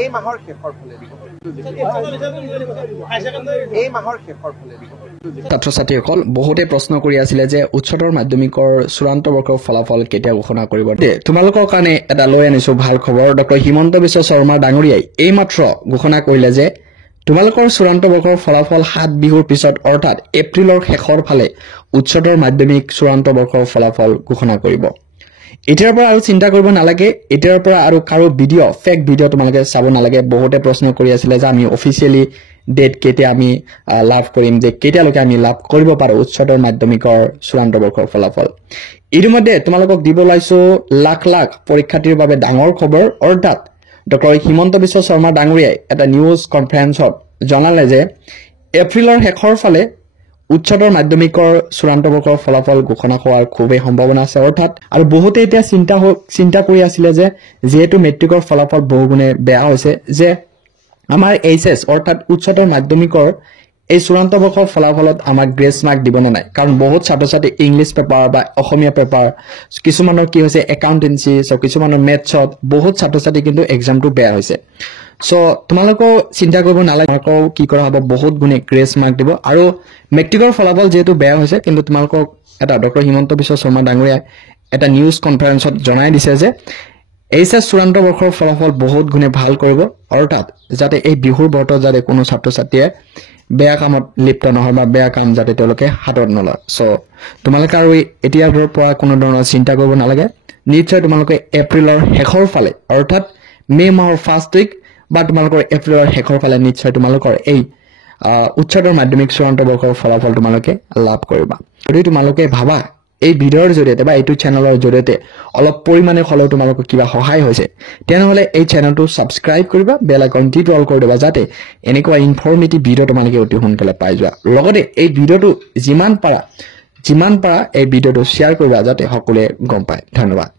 এই মাহৰ শেষৰ ফালে দিব ছাত্ৰ ছাত্ৰীসকল বহুতে প্ৰশ্ন কৰি আছিলে যে উচ্চতৰ মাধ্যমিকৰ চূড়ান্ত বৰ্ষৰ ফলাফল কেতিয়া ঘোষণা কৰিব তোমালোকৰ কাৰণে এটা লৈ আনিছো ভাল খবৰ ডক্টৰ হিমন্ত বিশ্ব শৰ্মা ডাঙৰীয়াই এইমাত্ৰ ঘোষণা কৰিলে যে তোমালোকৰ চূড়ান্ত বৰ্ষৰ ফলাফল 7 বিহুৰ পিছত অৰ্থাৎ এপ্ৰিলৰ শেষৰ ফালে উচ্চতৰ মাধ্যমিক চূড়ান্ত বৰ্ষৰ ফলাফল ঘোষণা কৰিব এতিয়াৰ পৰা আৰু চিন্তা কৰিব নালাগে এতিয়াৰ পৰা আৰু কাৰো ভিডিও ফেক ভিডিও তোমালোকে চাব নালাগে বহুতে প্ৰশ্ন কৰি আছিলে যে আমি অফিচিয়ালি ডেট কেতিয়া আমি লাভ কৰিম যে কেতিয়ালৈকে আমি লাভ কৰিব পাৰো উচ্চতৰ মাধ্যমিকৰ চূড়ান্ত বৰ্ষৰ ফলাফল ইতিমধ্যে তোমালোকক দিব লাইছো লাখ লাখ পৰীক্ষাৰ্থীৰ বাবে ডাঙৰ খবৰ অৰ্থাৎ ডক্টৰ হিমন্ত বিশ্ব শৰ্মা ডাঙৰীয়াই এটা নিউজ কনফাৰেন্সত জনালে যে এপ্ৰিলৰ শেষৰ ফালে উচ্চতৰ মাধ্যমিকৰ চূড়ান্ত বৰ্ষৰ ফলাফল ঘোষণা হোৱাৰ খুবেই সম্ভাৱনা আছে অৰ্থাৎ আৰু বহুতে এতিয়া চিন্তা কৰি আছিলে যে যেহেতু মেট্ৰিকৰ ফলাফল বহুগুণে বেয়া হৈছে যে আমাৰ এইচএস অৰ্থাৎ উচ্চতৰ মাধ্যমিকৰ এই চূড়ান্ত বৰ্ষৰ ফলাফলত আমাৰ গ্ৰেছ মাৰ্ক দিব নাই কাৰণ বহুত ছাত্ৰ-ছাত্ৰী ইংলিছ পেপাৰ বা অসমীয়া পেপাৰ কিছুমানৰ কি হৈছে একাউন্টেন্সি কিছুমানৰ মেথছত বহুত ছাত্ৰ-ছাত্ৰী কিন্তু এক্সামটো বেয়া হৈছে সো তোমালোকৰ চিন্তা কৰিব নালাগে আকৌ কি কৰা হ'ব বহুত গুণে গ্ৰেছ মাৰ্ক দিব আৰু মেট্ৰিকৰ ফলাফল যেহেতু বেয়া হৈছে কিন্তু তোমালোকক এটা ডক্টৰ হিমন্ত বিশ্ব শৰ্মা ডাঙৰীয়াই এটা নিউজ কনফাৰেন্সত জনাই দিছে যে এইচএস চূড়ান্ত বৰ্ষৰ ফলাফল বহুত গুণে ভাল কৰিব অৰ্থাৎ যাতে এই বিহুৰ বৰ্ষত যাতে কোনো ছাত্ৰ-ছাত্ৰীয়ে বেয়া কামত লিপ্ত নহয় বা বেয়া কাম যাতে তেওঁলোকে হাতত নলয় সো তোমালোকে আৰু এতিয়াৰ পৰা কোনো ধৰণৰ চিন্তা কৰিব নালাগে নিশ্চয় তোমালোকে এপ্ৰিলৰ শেষৰ ফালে অৰ্থাৎ মে মাহৰ ফাৰ্ষ্ট উইক বা তোমালোকৰ এপ্ৰিলৰ শেষৰ ফালে নিশ্চয় তোমালোকৰ এই উচ্চতৰ মাধ্যমিক চূড়ান্ত বৰ্ষৰ ফলাফল তোমালোকে লাভ কৰিবা যদি তোমালোকে ভাবা এই ভিডিওৰ জৰিয়তে বা এইটো চেনেলৰ জৰিয়তে অলপ পৰিমাণে হলেও তোমালোকৰ কিবা সহায় হৈছে তেনেহলে এই চেনেলটো সাবস্ক্ৰাইব কৰিবা বেল আইকনটো অল কৰি দিবা যাতে এনেকুৱা ইনফৰমেটিভ ভিডিও তোমালোকে অতি সোনকালে পাই যোৱা লগতে এই ভিডিওটো যিমান পাৰা এই ভিডিওটো শ্বেয়াৰ কৰিবা যাতে সকলোৱে গম পায় ধন্যবাদ